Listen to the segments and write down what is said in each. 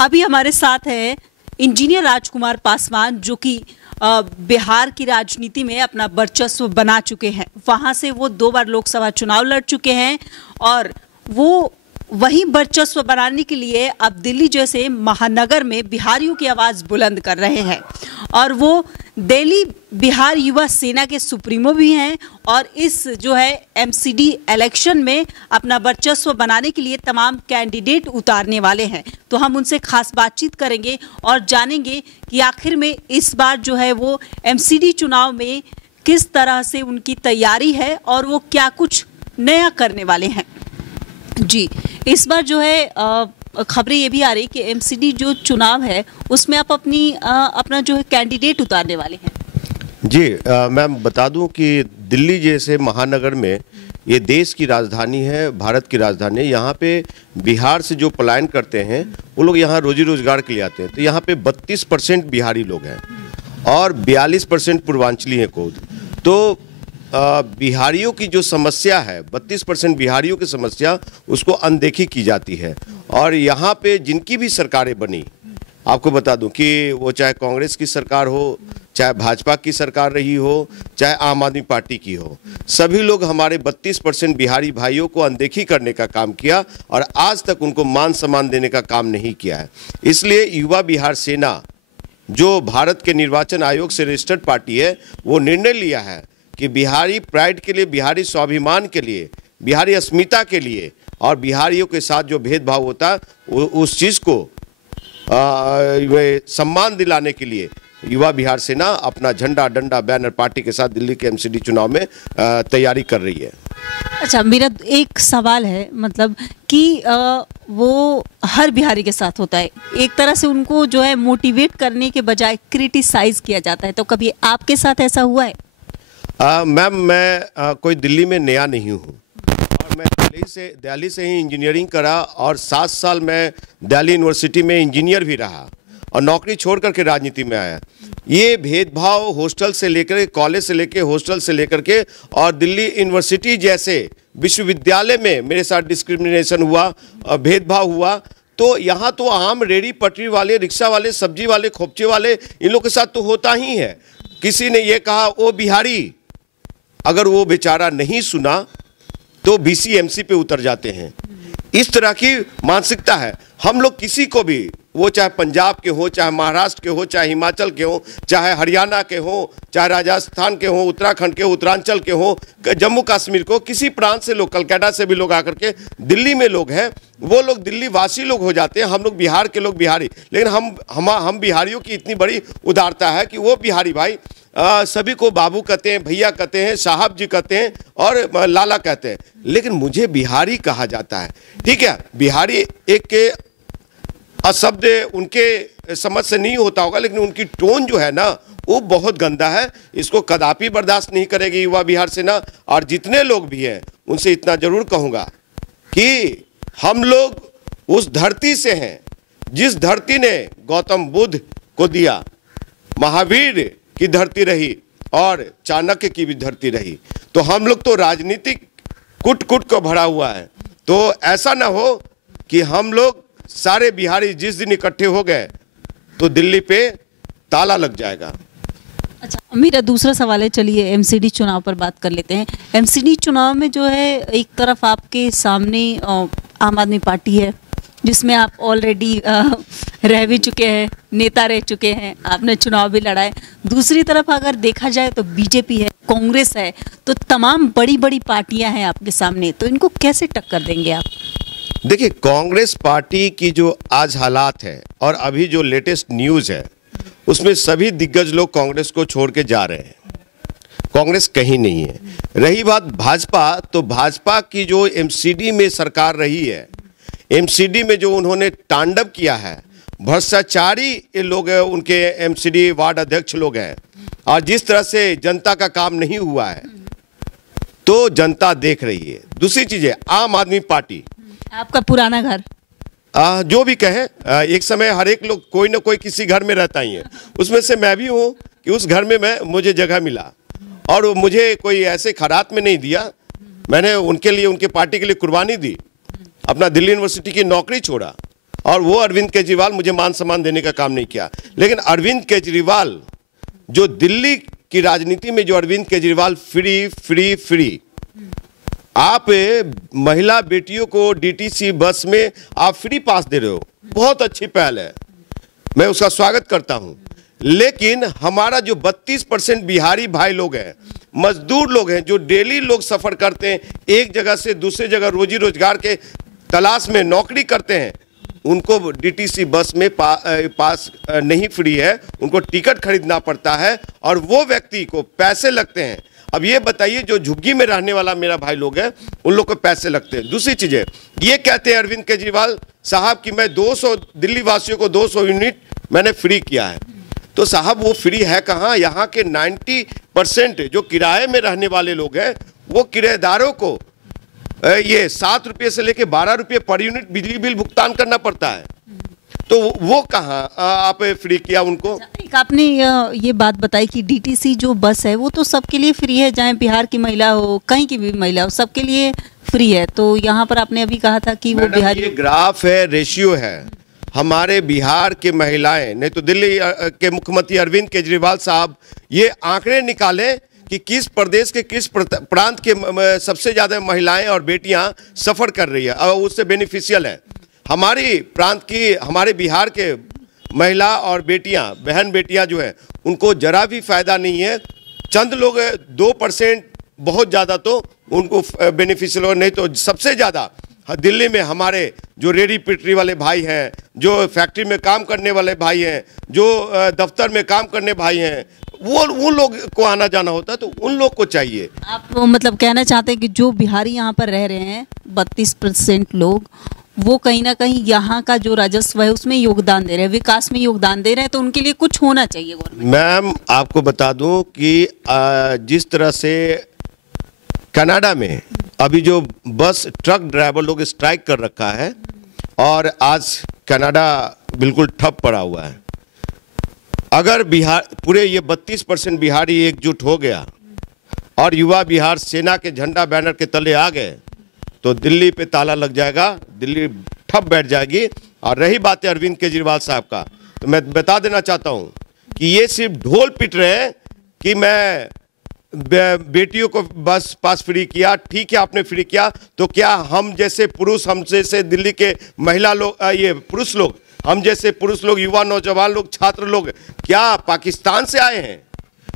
अभी हमारे साथ है इंजीनियर राजकुमार पासवान, जो कि बिहार की राजनीति में अपना वर्चस्व बना चुके हैं। वहां से वो 2 बार लोकसभा चुनाव लड़ चुके हैं और वो वही वर्चस्व बनाने के लिए अब दिल्ली जैसे महानगर में बिहारियों की आवाज़ बुलंद कर रहे हैं। और वो दिल्ली बिहार युवा सेना के सुप्रीमो भी हैं और इस जो है एमसीडी इलेक्शन में अपना वर्चस्व बनाने के लिए तमाम कैंडिडेट उतारने वाले हैं। तो हम उनसे खास बातचीत करेंगे और जानेंगे कि आखिर में इस बार जो है वो एमसीडी चुनाव में किस तरह से उनकी तैयारी है और वो क्या कुछ नया करने वाले हैं। जी, इस बार जो है खबरें ये भी आ रही कि एमसीडी जो चुनाव है उसमें आप अपना जो है कैंडिडेट उतारने वाले हैं। जी, मैं बता दूं कि दिल्ली जैसे महानगर में, ये देश की राजधानी है, भारत की राजधानी है। यहाँ पे बिहार से जो पलायन करते हैं वो लोग यहाँ रोजी रोजगार के लिए आते हैं। तो यहाँ पे 32% बिहारी लोग हैं और 42% पूर्वांचली हैं खुद। तो बिहारियों की जो समस्या है, 32% बिहारियों की समस्या, उसको अनदेखी की जाती है। और यहाँ पे जिनकी भी सरकारें बनी, आपको बता दूं कि वो चाहे कांग्रेस की सरकार हो, चाहे भाजपा की सरकार रही हो, चाहे आम आदमी पार्टी की हो, सभी लोग हमारे 32% बिहारी भाइयों को अनदेखी करने का काम किया और आज तक उनको मान सम्मान देने का काम नहीं किया है। इसलिए युवा बिहार सेना, जो भारत के निर्वाचन आयोग से रजिस्टर्ड पार्टी है, वो निर्णय लिया है कि बिहारी प्राइड के लिए, बिहारी स्वाभिमान के लिए, बिहारी अस्मिता के लिए और बिहारियों के साथ जो भेदभाव होता है उस चीज़ को सम्मान दिलाने के लिए युवा बिहार सेना अपना झंडा, डंडा, बैनर पार्टी के साथ दिल्ली के एमसीडी चुनाव में तैयारी कर रही है। अच्छा, मेरा एक सवाल है, मतलब कि वो हर बिहारी के साथ होता है, एक तरह से उनको जो है मोटिवेट करने के बजाय क्रिटिसाइज किया जाता है। तो कभी आपके साथ ऐसा हुआ है? मैम, मैं कोई दिल्ली में नया नहीं हूँ और मैं दिल्ली से ही इंजीनियरिंग करा और 7 साल मैं दिल्ली यूनिवर्सिटी में इंजीनियर भी रहा और नौकरी छोड़ करके राजनीति में आया। ये भेदभाव हॉस्टल से लेकर, कॉलेज से लेकर, हॉस्टल से लेकर के और दिल्ली यूनिवर्सिटी जैसे विश्वविद्यालय में मेरे साथ डिस्क्रिमिनेशन हुआ, भेदभाव हुआ। तो यहाँ तो आम रेडी पटरी वाले, रिक्शा वाले, सब्जी वाले, खोपचे वाले, इन लोगों के साथ तो होता ही है। किसी ने ये कहा वो बिहारी, अगर वो बेचारा नहीं सुना तो बीसीएमसी पे उतर जाते हैं। इस तरह की मानसिकता है। हम लोग किसी को भी, वो चाहे पंजाब के हो, चाहे महाराष्ट्र के हो, चाहे हिमाचल के हो, चाहे हरियाणा के हो, चाहे राजस्थान के हो, उत्तराखंड के हो, उत्तरांचल के हो, जम्मू कश्मीर को, किसी प्रांत से लोग, कलकत्ता से भी लोग आकर के दिल्ली में लोग हैं, वो लोग दिल्ली वासी लोग हो जाते हैं। हम लोग बिहार के लोग बिहारी, लेकिन हम बिहारियों की इतनी बड़ी उदारता है कि वो बिहारी भाई सभी को बाबू कहते हैं, भैया कहते हैं, साहब जी कहते हैं और लाला कहते हैं, लेकिन मुझे बिहारी कहा जाता है। ठीक है, बिहारी एक के अशब्द उनके समझ से नहीं होता होगा, लेकिन उनकी टोन जो है ना वो बहुत गंदा है। इसको कदापि बर्दाश्त नहीं करेगी युवा बिहार सेना। और जितने लोग भी हैं उनसे इतना जरूर कहूँगा कि हम लोग उस धरती से हैं जिस धरती ने गौतम बुद्ध को दिया, महावीर की धरती रही और चाणक्य की भी धरती रही। तो हम लोग तो राजनीतिक कुट कुट को भरा हुआ है। तो ऐसा ना हो कि हम लोग सारे बिहारी जिस दिन इकट्ठे हो गए तो दिल्ली पे ताला लग जाएगा। अच्छा, मेरा दूसरा सवाल है, चलिए एमसीडी चुनाव पर बात कर लेते हैं। एमसीडी चुनाव में जो है एक तरफ आपके सामने आम आदमी पार्टी है, जिसमें आप ऑलरेडी रह भी चुके हैं, नेता रह चुके हैं, आपने चुनाव भी लड़ा है। दूसरी तरफ अगर देखा जाए तो बीजेपी है, कांग्रेस है, तो तमाम बड़ी बड़ी पार्टियां हैं आपके सामने। तो इनको कैसे टक्कर देंगे आप? देखिए, कांग्रेस पार्टी की जो आज हालात है और अभी जो लेटेस्ट न्यूज़ है उसमें सभी दिग्गज लोग कांग्रेस को छोड़ के जा रहे हैं। कांग्रेस कहीं नहीं है। रही बात भाजपा, तो भाजपा की जो एमसीडी में सरकार रही है, एमसीडी में जो उन्होंने तांडव किया है, भ्रष्टाचारी ये लोग उनके एमसीडी वार्ड अध्यक्ष लोग हैं और जिस तरह से जनता का काम नहीं हुआ है तो जनता देख रही है। दूसरी चीज़ है आम आदमी पार्टी, आपका पुराना घर, जो भी कहें, एक समय हर एक लोग कोई ना कोई किसी घर में रहता ही है। उसमें से मैं भी हूँ कि उस घर में मुझे जगह मिला और मुझे कोई ऐसे खरात में नहीं दिया। मैंने उनके लिए, उनके पार्टी के लिए कुर्बानी दी, अपना दिल्ली यूनिवर्सिटी की नौकरी छोड़ा और वो अरविंद केजरीवाल मुझे मान सम्मान देने का काम नहीं किया। लेकिन अरविंद केजरीवाल जो दिल्ली की राजनीति में, जो Arvind Kejriwal free free free, आप महिला बेटियों को डीटीसी बस में आप फ्री पास दे रहे हो, बहुत अच्छी पहल है, मैं उसका स्वागत करता हूं। लेकिन हमारा जो 32% बिहारी भाई लोग हैं, मजदूर लोग हैं, जो डेली लोग सफर करते हैं, एक जगह से दूसरे जगह रोजी रोजगार के तलाश में नौकरी करते हैं, उनको डीटीसी बस में पास नहीं फ्री है, उनको टिकट खरीदना पड़ता है और वो व्यक्ति को पैसे लगते हैं। अब ये बताइए, जो झुग्गी में रहने वाला मेरा भाई लोग है, उन लोग को पैसे लगते हैं। दूसरी चीज है, ये कहते हैं अरविंद केजरीवाल साहब कि मैं 200 दिल्ली वासियों को 200 यूनिट मैंने फ्री किया है। तो साहब वो फ्री है कहाँ? यहाँ के 90% जो किराए में रहने वाले लोग हैं, वो किराएदारों को ये 7 रुपये से लेके 12 रुपये पर यूनिट बिजली बिल भुगतान करना पड़ता है। तो वो कहाँ आप फ्री किया उनको? एक आपने ये बात बताई कि डीटीसी जो बस है वो तो सबके लिए फ्री है, चाहे बिहार की महिला हो, कहीं की भी महिला हो, सबके लिए फ्री है। तो यहाँ पर आपने अभी कहा था कि वो बिहारी, ये ग्राफ है, रेशियो है। हमारे बिहार के महिलाएं, नहीं तो दिल्ली के मुख्यमंत्री अरविंद केजरीवाल साहब ये आंकड़े निकालें कि किस प्रदेश के किस प्रांत के सबसे ज्यादा महिलाएं और बेटियां सफर कर रही है और उससे बेनिफिशियल है। हमारी प्रांत की, हमारे बिहार के महिला और बेटियां, बहन बेटियां जो है, उनको जरा भी फायदा नहीं है। चंद लोग 2% बहुत ज्यादा तो उनको बेनिफिशियल हो, नहीं तो सबसे ज्यादा दिल्ली में हमारे जो रेडी पिटरी वाले भाई हैं, जो फैक्ट्री में काम करने वाले भाई हैं, जो दफ्तर में काम करने भाई हैं, वो उन लोग को आना जाना होता है, तो उन लोग को चाहिए। आप मतलब कहना चाहते हैं कि जो बिहारी यहाँ पर रह रहे हैं 32% लोग, वो कहीं ना कहीं यहाँ का जो राजस्व है उसमें योगदान दे रहे हैं, विकास में योगदान दे रहे हैं, तो उनके लिए कुछ होना चाहिए गवर्नमेंट। मैम आपको बता दूं कि जिस तरह से कनाडा में अभी जो बस ट्रक ड्राइवर लोग स्ट्राइक कर रखा है और आज कनाडा बिल्कुल ठप पड़ा हुआ है, अगर बिहार पूरे ये 32% बिहारी एकजुट हो गया और युवा बिहार सेना के झंडा बैनर के तले आ गए, तो दिल्ली पे ताला लग जाएगा, दिल्ली ठप बैठ जाएगी। और रही बात है अरविंद केजरीवाल साहब का, तो मैं बता देना चाहता हूं कि ये सिर्फ ढोल पीट रहे हैं कि मैं बेटियों को बस पास फ्री किया। ठीक है, आपने फ्री किया, तो क्या हम जैसे पुरुष, हम जैसे दिल्ली के महिला लोग, ये पुरुष लोग, हम जैसे पुरुष लोग, युवा नौजवान लोग, छात्र लोग, क्या पाकिस्तान से आए हैं?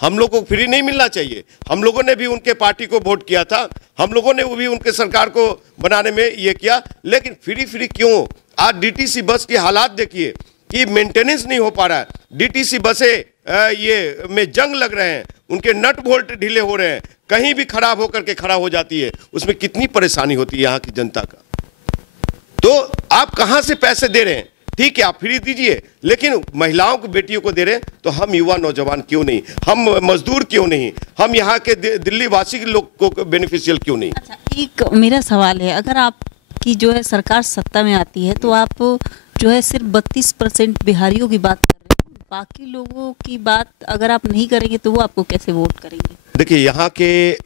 हम लोग को फ्री नहीं मिलना चाहिए। हम लोगों ने भी उनके पार्टी को वोट किया था, हम लोगों ने भी उनके सरकार को बनाने में ये किया, लेकिन फ्री फ्री क्यों? आज डीटीसी बस के हालात देखिए कि मेंटेनेंस नहीं हो पा रहा है। डीटीसी बसें ये में जंग लग रहे हैं, उनके नट बोल्ट ढीले हो रहे हैं, कहीं भी खराब होकर के खड़ा हो जाती है। उसमें कितनी परेशानी होती है यहाँ की जनता का। तो आप कहाँ से पैसे दे रहे हैं? ठीक है, आप फ्री दीजिए, लेकिन महिलाओं को, बेटियों को दे रहे हैं, तो हम युवा नौजवान क्यों नहीं, हम मजदूर क्यों नहीं, हम यहाँ के दिल्ली वासी के लोग को बेनिफिशियल क्यों नहीं? अच्छा, एक मेरा सवाल है, अगर आपकी जो है सरकार सत्ता में आती है तो आप जो है सिर्फ 32% बिहारियों की बात कर रहे हैं, बाकी लोगों की बात अगर आप नहीं करेंगे तो वो आपको कैसे वोट करेंगे? देखिए, यहाँ के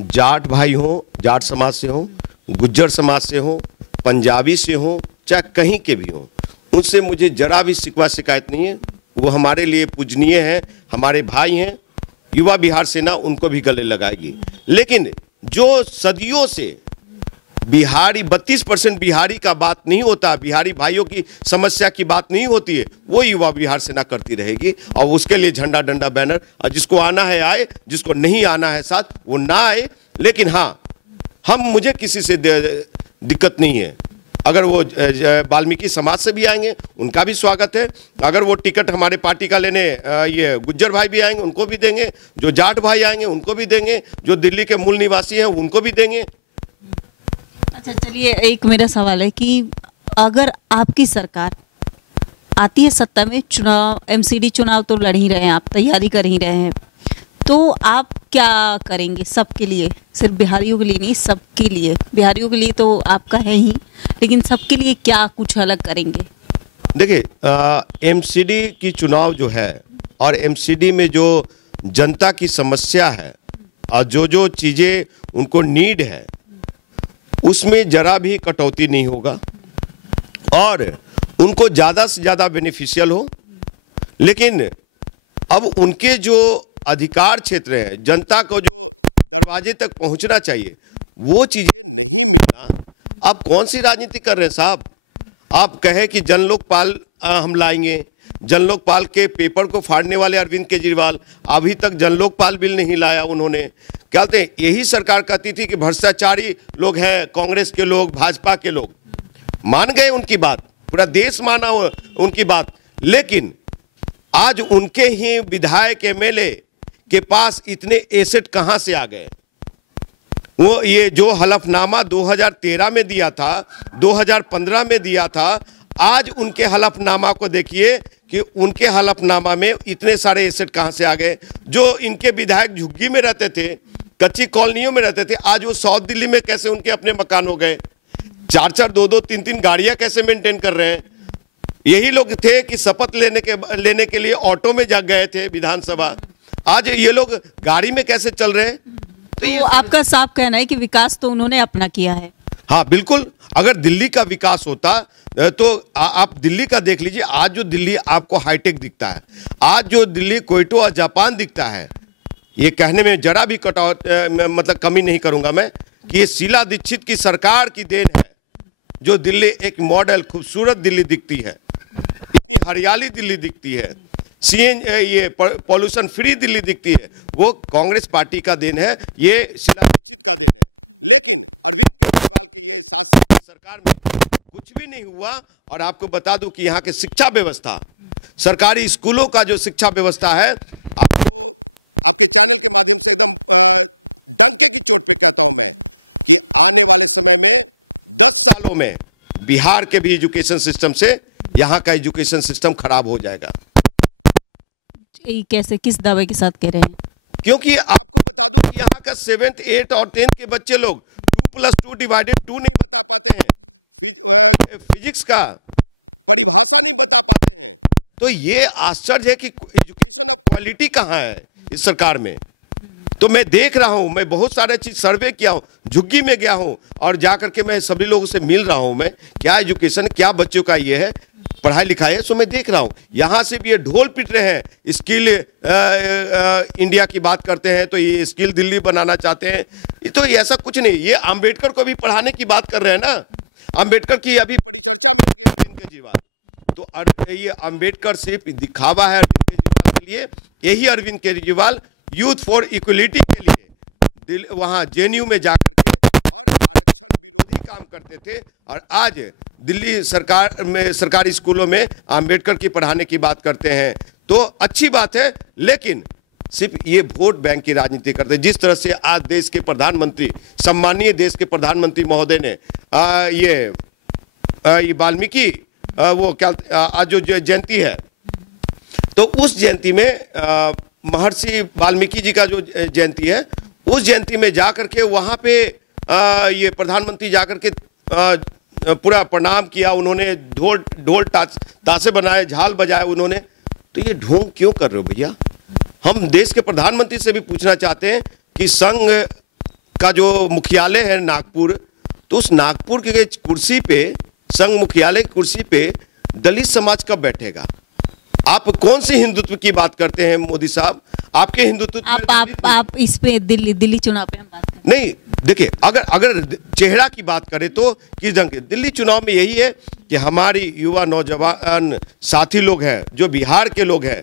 जाट भाई हों, जाट समाज से हों, गुज्जर समाज से हों, पंजाबी से हों, चाहे कहीं के भी हों, उनसे मुझे जरा भी शिकवा शिकायत नहीं है। वो हमारे लिए पूजनीय हैं, हमारे भाई हैं। युवा बिहार सेना उनको भी गले लगाएगी। लेकिन जो सदियों से बिहारी, 32% बिहारी का बात नहीं होता, बिहारी भाइयों की समस्या की बात नहीं होती है, वो युवा बिहार सेना करती रहेगी। और उसके लिए झंडा डंडा बैनर, और जिसको आना है आए, जिसको नहीं आना है साथ वो ना आए। लेकिन हाँ, मुझे किसी से दिक्कत नहीं है। अगर वो वाल्मीकि समाज से भी आएंगे उनका भी स्वागत है। अगर वो टिकट हमारे पार्टी का लेने ये गुज्जर भाई भी आएंगे उनको भी देंगे, जो जाट भाई आएंगे उनको भी देंगे, जो दिल्ली के मूल निवासी हैं उनको भी देंगे। अच्छा, चलिए, एक मेरा सवाल है कि अगर आपकी सरकार आती है सत्ता में, चुनाव, एमसीडी चुनाव तो लड़ ही रहे हैं, आप तैयारी कर ही रहे हैं, तो आप क्या करेंगे सबके लिए? सिर्फ बिहारियों के लिए नहीं, सबके लिए। बिहारियों के लिए तो आपका है ही, लेकिन सबके लिए क्या कुछ अलग करेंगे? देखिए, एमसीडी की चुनाव जो है और एमसीडी में जो जनता की समस्या है और जो चीज़ें उनको नीड है, उसमें जरा भी कटौती नहीं होगा। और उनको ज़्यादा से ज़्यादा बेनिफिशियल हो, लेकिन अब उनके जो अधिकार क्षेत्र है, जनता को जो आवाज़ें तक पहुंचना चाहिए, वो चीज़ें आप कौन सी राजनीति कर रहे हैं साहब? आप कहे कि जन लोकपाल हम लाएंगे, जन लोकपाल के पेपर को फाड़ने वाले अरविंद केजरीवाल अभी तक जन लोकपाल बिल नहीं लाया उन्होंने। क्या कहते हैं, यही सरकार कहती थी कि भ्रष्टाचारी लोग हैं, कांग्रेस के लोग, भाजपा के लोग मान गए उनकी बात, पूरा देश माना उनकी बात, लेकिन आज उनके ही विधायक एमएलए के पास इतने एसेट कहां से आ गए? वो ये जो हलफनामा 2013 में दिया था, 2015 में दिया था, आज उनके हलफनामा को देखिए कि उनके हलफनामा में इतने सारे एसेट कहां से आ गए। जो इनके विधायक झुग्गी में रहते थे, कच्ची कॉलोनियों में रहते थे, आज वो साउथ दिल्ली में कैसे उनके अपने मकान हो गए? 4-4, 2-2, 3-3 गाड़ियां कैसे मेंटेन कर रहे हैं? यही लोग थे कि शपथ लेने के लिए ऑटो में जा गए थे विधानसभा, आज ये लोग गाड़ी में कैसे चल रहे हैं? तो आपका साफ कहना है कि विकास तो उन्होंने अपना किया है। हाँ बिल्कुल, अगर दिल्ली का विकास होता तो आप दिल्ली का देख लीजिए, आज जो दिल्ली आपको हाईटेक दिखता है, आज जो दिल्ली क्वेटो और जापान दिखता है, ये कहने में जरा भी मतलब कमी नहीं करूंगा मैं कि ये शीला दीक्षित की सरकार की देन है, जो दिल्ली एक मॉडल खूबसूरत दिल्ली दिखती है, हरियाली दिल्ली दिखती है, ये पॉल्यूशन फ्री दिल्ली दिखती है, वो कांग्रेस पार्टी का देन है। ये सरकार में कुछ भी नहीं हुआ। और आपको बता दूं कि यहाँ के शिक्षा व्यवस्था, सरकारी स्कूलों का जो शिक्षा व्यवस्था है, सालों में बिहार के भी एजुकेशन सिस्टम से यहाँ का एजुकेशन सिस्टम खराब हो जाएगा। कैसे, किस दावे के साथ कह रहे हैं? क्योंकि यहाँ का 7th, 8th और 10th के बच्चे लोग 2+2 / 2 नहीं फिजिक्स का, तो ये आश्चर्य है कि क्वालिटी कहाँ है इस सरकार में। तो मैं देख रहा हूं, मैं बहुत सारे चीज सर्वे किया हूं, झुग्गी में गया हूं और जाकर के मैं सभी लोगों से मिल रहा हूं, मैं क्या एजुकेशन, क्या बच्चों का ये है, पढ़ाई लिखाई है, सो मैं देख रहा हूं। यहां से भी ये ढोल पीट रहे हैं, स्किल इंडिया की बात करते हैं, तो ये स्किल दिल्ली बनाना चाहते हैं। तो ऐसा कुछ नहीं, ये अंबेडकर को भी पढ़ाने की बात कर रहे हैं ना, अंबेडकर की अभी केजरीवाल, तो ये अंबेडकर सिर्फ दिखावा है के लिए। यही Arvind Kejriwal youth for equality के लिए वहां जेएनयू में जाकर काम करते थे, और आज दिल्ली सरकार में सरकारी स्कूलों में अंबेडकर की पढ़ाने की बात करते हैं। तो अच्छी बात है, लेकिन सिर्फ ये वोट बैंक की राजनीति करते हैं। जिस तरह से आज देश के प्रधानमंत्री, सम्मानीय देश के प्रधानमंत्री महोदय ने ये वाल्मीकि वो क्या आज जो जयंती है, तो उस जयंती में महर्षि वाल्मीकि जी का जो जयंती है, उस जयंती में जाकर के वहाँ पे ये प्रधानमंत्री जाकर के पूरा प्रणाम किया उन्होंने, ढोल ताशे बनाए, झाल बजाए उन्होंने। तो ये ढोंग क्यों कर रहे हो भैया? हम देश के प्रधानमंत्री से भी पूछना चाहते हैं कि संघ का जो मुख्यालय है नागपुर, तो उस नागपुर के कुर्सी पे, संघ मुख्यालय की कुर्सी पे दलित समाज कब बैठेगा? आप कौन सी हिंदुत्व की बात करते हैं मोदी साहब? आपके हिंदुत्व आप इस पे दिल्ली चुनाव पे हम बात करें। नहीं, देखिए, अगर चेहरा की बात करें तो किस ढंग के दिल्ली चुनाव में यही है कि हमारी युवा नौजवान साथी लोग हैं, जो बिहार के लोग हैं,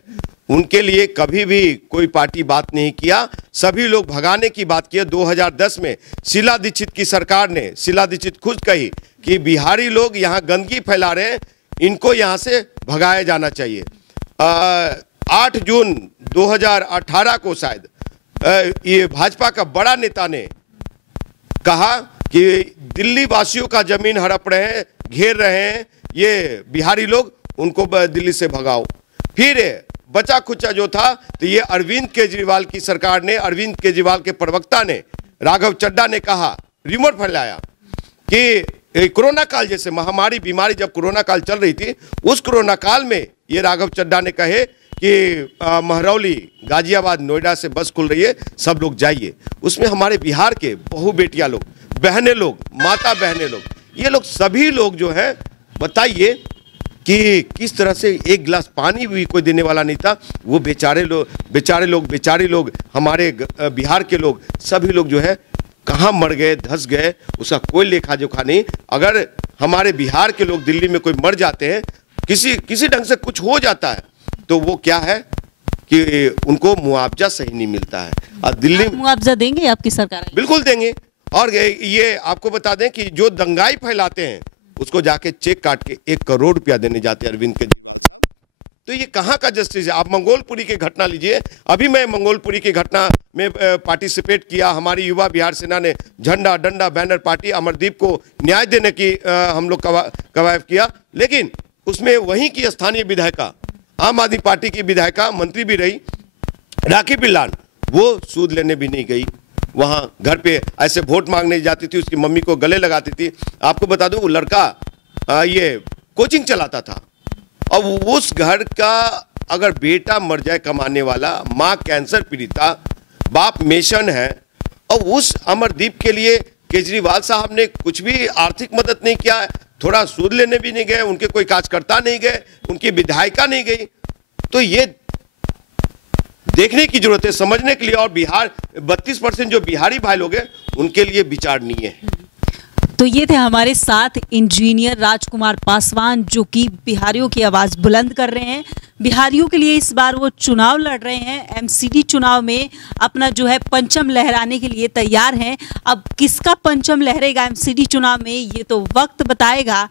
उनके लिए कभी भी कोई पार्टी बात नहीं किया, सभी लोग भगाने की बात की। 2010 में शीला दीक्षित की सरकार ने, शीला दीक्षित खुद कही कि बिहारी लोग यहाँ गंदगी फैला रहे हैं, इनको यहाँ से भगाया जाना चाहिए। 8 जून 2018 को शायद ये भाजपा का बड़ा नेता ने कहा कि दिल्ली वासियों का जमीन हड़प रहे हैं, घेर रहे हैं ये बिहारी लोग, उनको दिल्ली से भगाओ। फिर बचा खुचा जो था, तो ये अरविंद केजरीवाल की सरकार ने, अरविंद केजरीवाल के प्रवक्ता ने, राघव चड्ढा ने कहा, रिमोट फैलाया कि कोरोना काल जैसे महामारी बीमारी जब कोरोना काल चल रही थी, उस कोरोना काल में ये राघव चड्ढा ने कहे कि महरौली, गाजियाबाद, नोएडा से बस खुल रही है, सब लोग जाइए। उसमें हमारे बिहार के बहू बेटियां लोग, बहनें लोग, माता बहनें लोग, ये लोग सभी लोग जो हैं, बताइए कि किस तरह से एक गिलास पानी भी कोई देने वाला नहीं था। वो बेचारे लोग हमारे बिहार के लोग सभी लोग जो है कहाँ मर गए, धंस गए, उसका कोई लेखा जोखा नहीं। अगर हमारे बिहार के लोग दिल्ली में कोई मर जाते हैं, किसी ढंग से कुछ हो जाता है, तो वो क्या है कि उनको मुआवजा सही नहीं मिलता है। और दिल्ली मुआवजा देंगे आपकी सरकार? बिल्कुल देंगे। और ये आपको बता दें कि जो दंगाई फैलाते हैं उसको जाके चेक काट के 1 करोड़ रुपया देने जाते हैं अरविंद के। तो ये कहाँ का जस्टिस है? आप मंगोलपुरी की घटना लीजिए। अभी मैं मंगोलपुरी की घटना में पार्टिसिपेट किया। हमारी युवा बिहार सेना ने झंडा डंडा बैनर पार्टी अमरदीप को न्याय देने की हम लोग कवायद किया। लेकिन उसमें वहीं की स्थानीय विधायिका, आम आदमी पार्टी की विधायिका, मंत्री भी रही, राखी बिल्लान, वो सूद लेने भी नहीं गई। वहाँ घर पे ऐसे वोट मांगने जाती थी, उसकी मम्मी को गले लगाती थी। आपको बता दूं वो लड़का ये कोचिंग चलाता था। अब उस घर का अगर बेटा मर जाए कमाने वाला, माँ कैंसर पीड़िता, बाप मेशन है, और उस अमरदीप के लिए केजरीवाल साहब ने कुछ भी आर्थिक मदद नहीं किया, थोड़ा सूद लेने भी नहीं गए, उनके कोई कार्यकर्ता नहीं गए, उनकी विधायिका नहीं गई। तो ये देखने की जरूरत है, समझने के लिए। और बिहार 32% जो बिहारी भाई लोग हैं उनके लिए विचारणीय है। तो ये थे हमारे साथ इंजीनियर राजकुमार पासवान, जो कि बिहारियों की आवाज़ बुलंद कर रहे हैं। बिहारियों के लिए इस बार वो चुनाव लड़ रहे हैं, एमसीडी चुनाव में अपना जो है पंचम लहराने के लिए तैयार हैं। अब किसका पंचम लहरेगा एमसीडी चुनाव में, ये तो वक्त बताएगा।